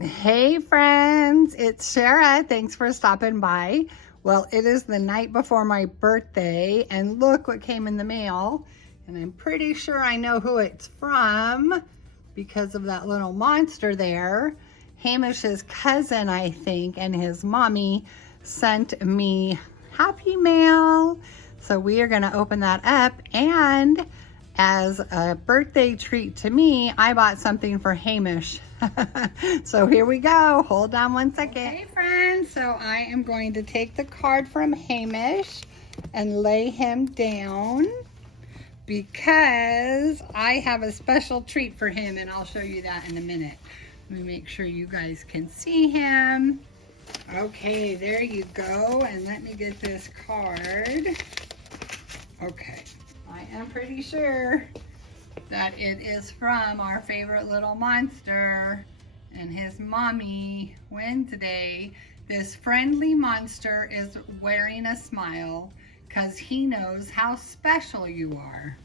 Hey friends, it's Shara. Thanks for stopping by. Well, it is the night before my birthday, and look what came in the mail. And I'm pretty sure I know who it's from because of that little monster there. Hamish's cousin, I think, and his mommy sent me Happy Mail. So we are going to open that up, and as a birthday treat to me, I bought something for Hamish. So here we go. Hold on one second. Hey friends, so I am going to take the card from Hamish and lay him down because I have a special treat for him, and I'll show you that in a minute. Let me make sure you guys can see him. Okay, there you go. And let me get this card. Okay, I am pretty sure that it is from our favorite little monster and his mommy, Wednesday. This friendly monster is wearing a smile because he knows how special you are.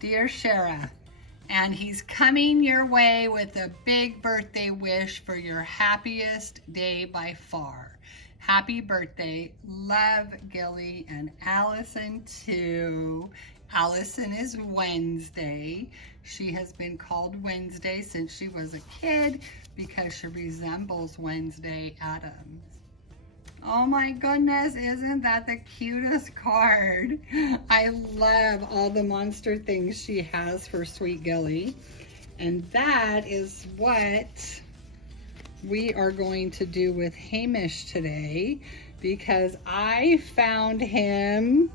Dear Shara, and he's coming your way with a big birthday wish for your happiest day by far. Happy birthday. Love, Gilly, and Allison too. Allison is Wednesday. She has been called Wednesday since she was a kid because she resembles Wednesday Addams. Oh my goodness, isn't that the cutest card? I love all the monster things she has for Sweet Gilly. And that is what we are going to do with Hamish today, because I found him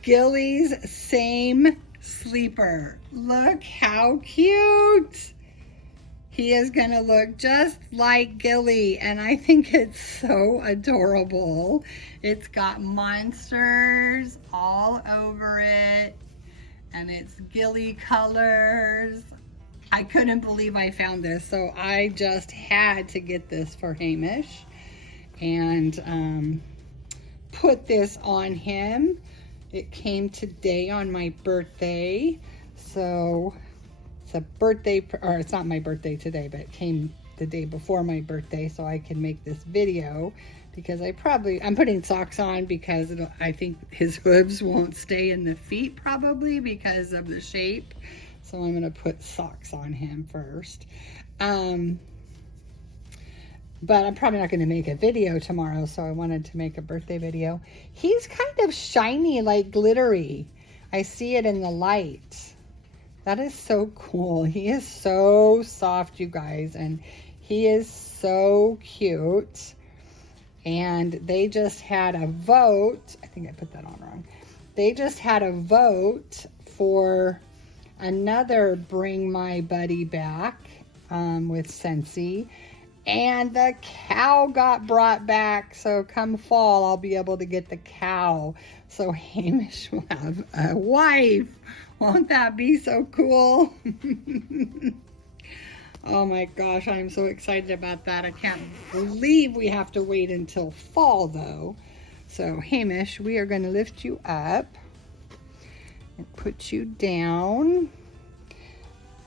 Gilly's same sleeper. Look how cute. He is gonna look just like Gilly, and I think it's so adorable. It's got monsters all over it, and it's Gilly colors. I couldn't believe I found this, so I just had to get this for Hamish and put this on him. It came today on my birthday, so it's a birthday, or it's not my birthday today, but it came the day before my birthday, so I can make this video because I'm putting socks on because I think his hooves won't stay in the feet probably because of the shape. So I'm going to put socks on him first. But I'm probably not going to make a video tomorrow, so I wanted to make a birthday video. He's kind of shiny, like glittery. I see it in the light. That is so cool. He is so soft, you guys, and he is so cute. And they just had a vote. I think I put that on wrong. They just had a vote for another Bring My Buddy Back with Scentsy, and the cow got brought back, so come fall I'll be able to get the cow, so Hamish will have a wife. Won't that be so cool? Oh my gosh, I'm so excited about that. I can't believe we have to wait until fall though. So Hamish, we are going to lift you up and put you down.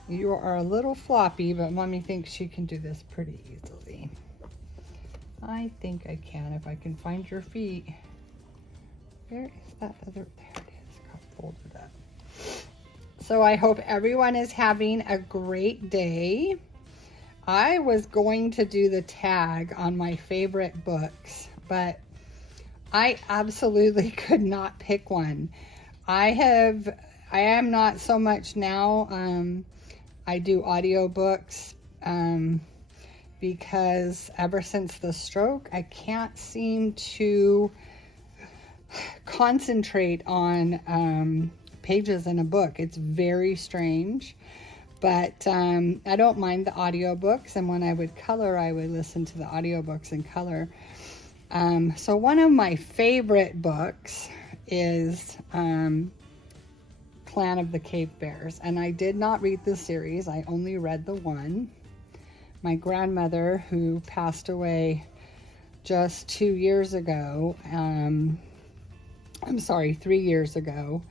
You are a little floppy, but Mommy thinks she can do this pretty easily. I think I can if I can find your feet. Where is that other? There it is. Got folded up. So I hope everyone is having a great day. I was going to do the tag on my favorite books, but I absolutely could not pick one. I am not so much now. I do audiobooks because ever since the stroke, I can't seem to concentrate on pages in a book. It's very strange, but I don't mind the audiobooks, and when I would color, I would listen to the audiobooks in color. So one of my favorite books is Clan of the Cave Bears, and I did not read the series. I only read the one. My grandmother, who passed away just 2 years ago, I'm sorry, 3 years ago,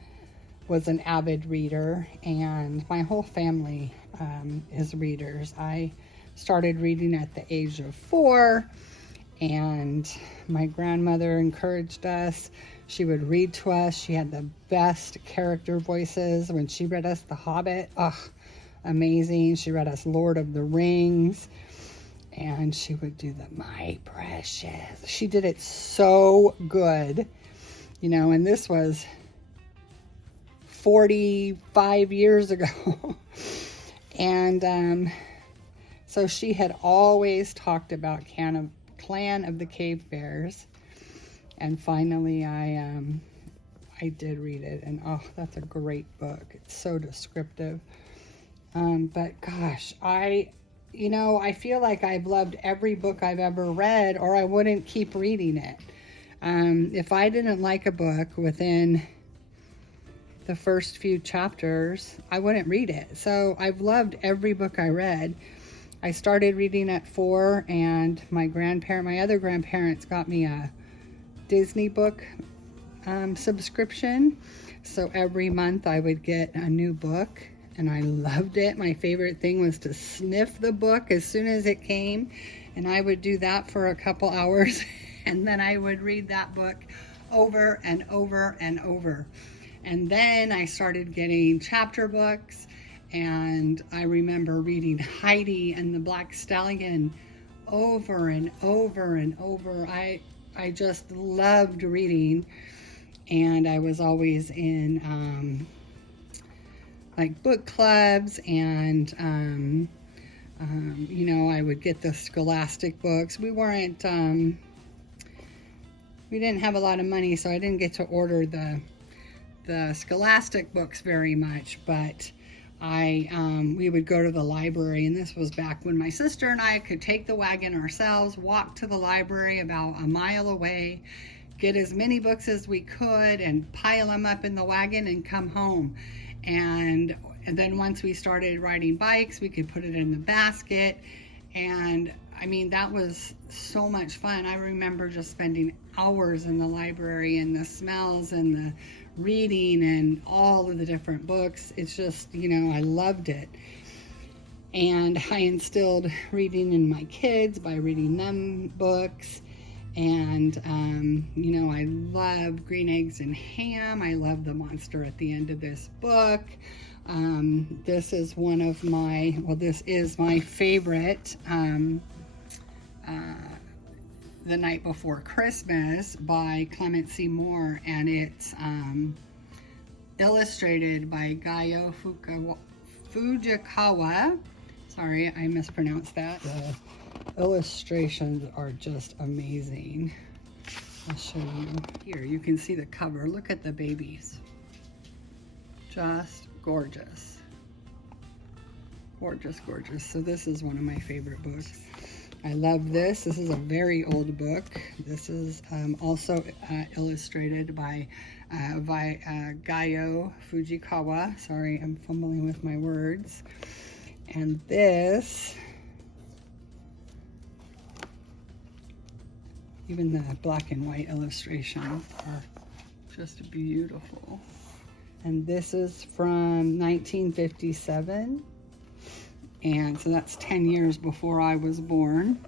was an avid reader, and my whole family is readers. I started reading at the age of 4, and my grandmother encouraged us. She would read to us. She had the best character voices. When she read us The Hobbit, amazing. She read us Lord of the Rings, and she would do the My Precious. She did it so good, you know, and this was 45 years ago. And so she had always talked about Clan of the Cave Bears, and finally I did read it, and oh, that's a great book. It's so descriptive. But gosh, I feel like I've loved every book I've ever read, or I wouldn't keep reading it. If I didn't like a book within the first few chapters, I wouldn't read it. So I've loved every book I read. I started reading at 4, and my other grandparents got me a Disney book subscription. So every month I would get a new book, and I loved it. My favorite thing was to sniff the book as soon as it came, and I would do that for a couple hours, and then I would read that book over and over and over. And then I started getting chapter books, and I remember reading Heidi and the Black Stallion over and over and over. I just loved reading, and I was always in like book clubs, and I would get the Scholastic books. We didn't have a lot of money, so I didn't get to order the Scholastic books very much, but we would go to the library, and this was back when my sister and I could take the wagon ourselves, walk to the library about a mile away, get as many books as we could, and pile them up in the wagon and come home. And then once we started riding bikes, we could put it in the basket, and I mean, that was so much fun. I remember just spending hours in the library, and the smells and the reading and all of the different books. It's just, I loved it. And I instilled reading in my kids by reading them books. And, I love Green Eggs and Ham. I love the monster at the end of this book. This is this is my favorite, The Night Before Christmas by Clement C. Moore, and it's illustrated by Gayo Fujikawa. Sorry, I mispronounced that. The illustrations are just amazing. I'll show you here. You can see the cover. Look at the babies. Just gorgeous. Gorgeous, gorgeous. So this is one of my favorite books. I love this. This is a very old book. This is also illustrated by Gayo Fujikawa. Sorry, I'm fumbling with my words. And this, even the black and white illustrations are just beautiful. And this is from 1957. And so that's 10 years before I was born.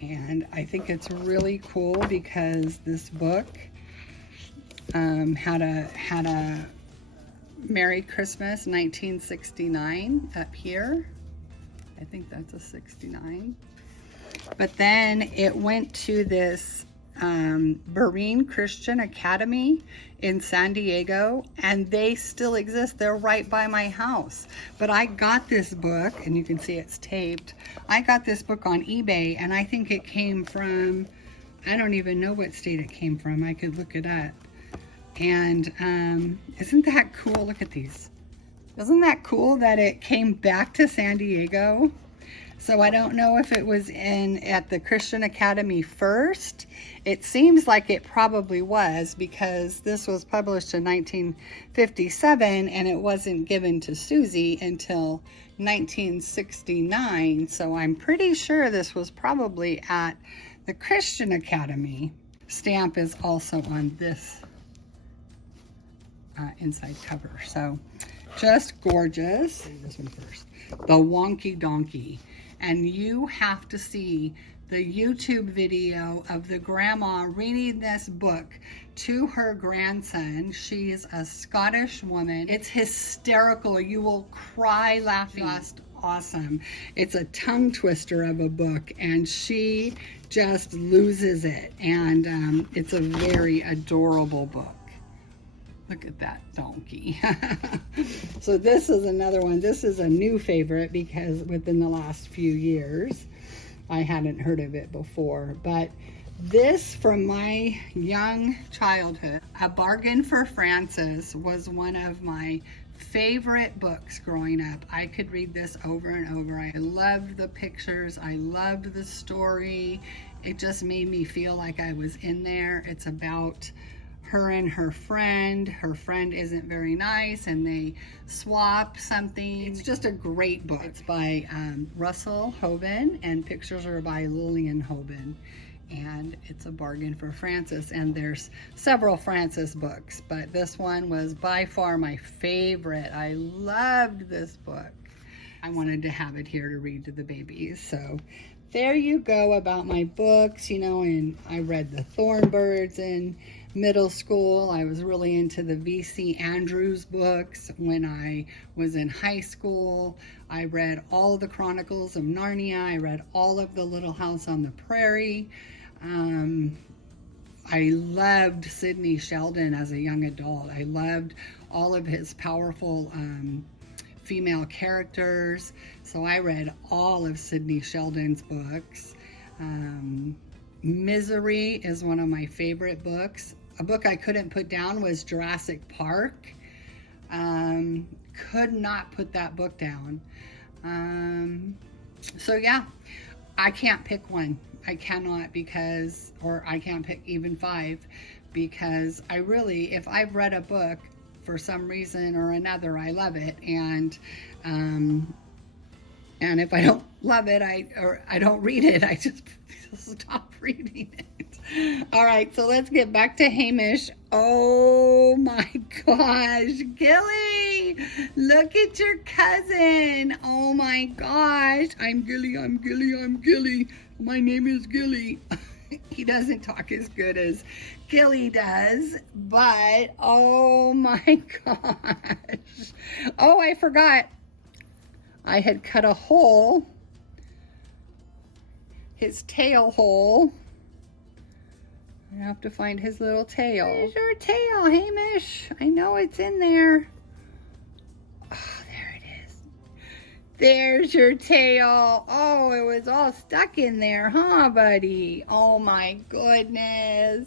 And I think it's really cool because this book had a Merry Christmas 1969 up here. I think that's a 69. But then it went to this Berean Christian Academy in San Diego, and they still exist. They're right by my house. But I got this book, and you can see it's taped. I got this book on eBay, and I think it came from, I don't even know what state it came from. I could look it up. And isn't that cool? Look at these. Isn't that cool that it came back to San Diego? So I don't know if it was at the Christian Academy first. It seems like it probably was, because this was published in 1957 and it wasn't given to Susie until 1969. So I'm pretty sure this was probably at the Christian Academy. Stamp is also on this inside cover. So just gorgeous. This one first. The Wonky Donkey. And you have to see the YouTube video of the grandma reading this book to her grandson. She's a Scottish woman. It's hysterical. You will cry laughing. Just awesome. It's a tongue twister of a book, and she just loses it. And it's a very adorable book. Look at that donkey. So this is another one. This is a new favorite because within the last few years, I hadn't heard of it before. But this from my young childhood, A Bargain for Frances, was one of my favorite books growing up. I could read this over and over. I loved the pictures. I loved the story. It just made me feel like I was in there. It's about her and her friend. Her friend isn't very nice and they swap something. It's just a great book. It's by Russell Hoban and pictures are by Lillian Hoban. And it's A Bargain for Frances. And there's several Frances books, but this one was by far my favorite. I loved this book. I wanted to have it here to read to the babies. So there you go about my books, you know, and I read the Thornbirds in middle school. I was really into the V.C. Andrews books when I was in high school. I read all of the Chronicles of Narnia. I read all of the Little House on the Prairie. I loved Sidney Sheldon as a young adult. I loved all of his powerful female characters. So I read all of Sidney Sheldon's books. Misery is one of my favorite books. A book I couldn't put down was Jurassic Park. Could not put that book down. So yeah, I can't pick one. I cannot or I can't pick even 5 because I really, if I've read a book for some reason or another, I love it. And if I don't love it, I don't read it, I just stop reading it. All right, so let's get back to Hamish. Oh my gosh, Gilly, look at your cousin. Oh my gosh, I'm Gilly, I'm Gilly, I'm Gilly. My name is Gilly. He doesn't talk as good as Gilly does, but oh my gosh. Oh, I forgot. I had cut a hole, his tail hole. I have to find his little tail. Where's your tail, Hamish? I know it's in there. Oh, there it is. There's your tail. Oh, it was all stuck in there, huh, buddy? Oh my goodness.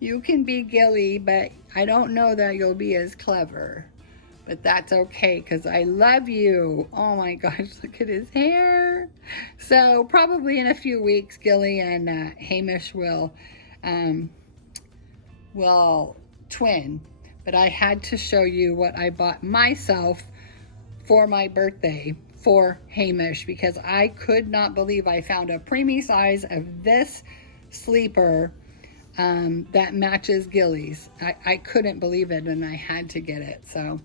You can be Gilly, but I don't know that you'll be as clever. But that's okay, because I love you. Oh my gosh, look at his hair. So probably in a few weeks, Gilly and Hamish will twin. But I had to show you what I bought myself for my birthday for Hamish, because I could not believe I found a preemie size of this sleeper that matches Gilly's. I couldn't believe it, and I had to get it. So,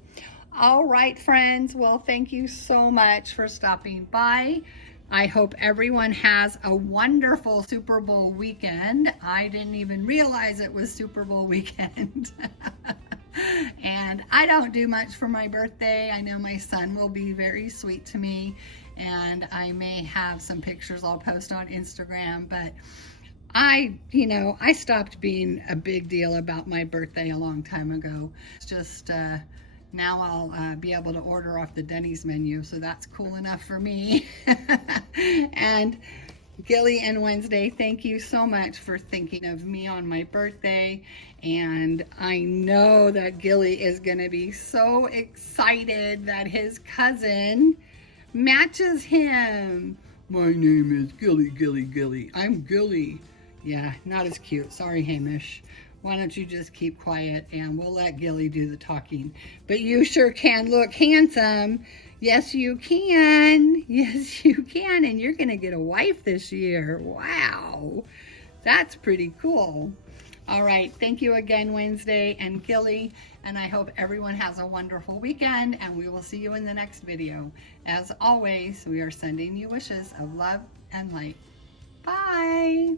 all right, friends. Well, thank you so much for stopping by. I hope everyone has a wonderful Super Bowl weekend. I didn't even realize it was Super Bowl weekend. And I don't do much for my birthday. I know my son will be very sweet to me, and I may have some pictures I'll post on Instagram, but I stopped being a big deal about my birthday a long time ago. It's just now I'll be able to order off the Denny's menu, so that's cool enough for me. And Gilly and Wednesday, thank you so much for thinking of me on my birthday. And I know that Gilly is going to be so excited that his cousin matches him. My name is Gilly, Gilly, Gilly. I'm Gilly. Yeah, not as cute. Sorry, Hamish. Why don't you just keep quiet and we'll let Gilly do the talking. But you sure can look handsome. Yes, you can. Yes, you can. And you're going to get a wife this year. Wow. That's pretty cool. All right, thank you again, Wednesday and Gilly, and I hope everyone has a wonderful weekend, and we will see you in the next video. As always, we are sending you wishes of love and light. Bye.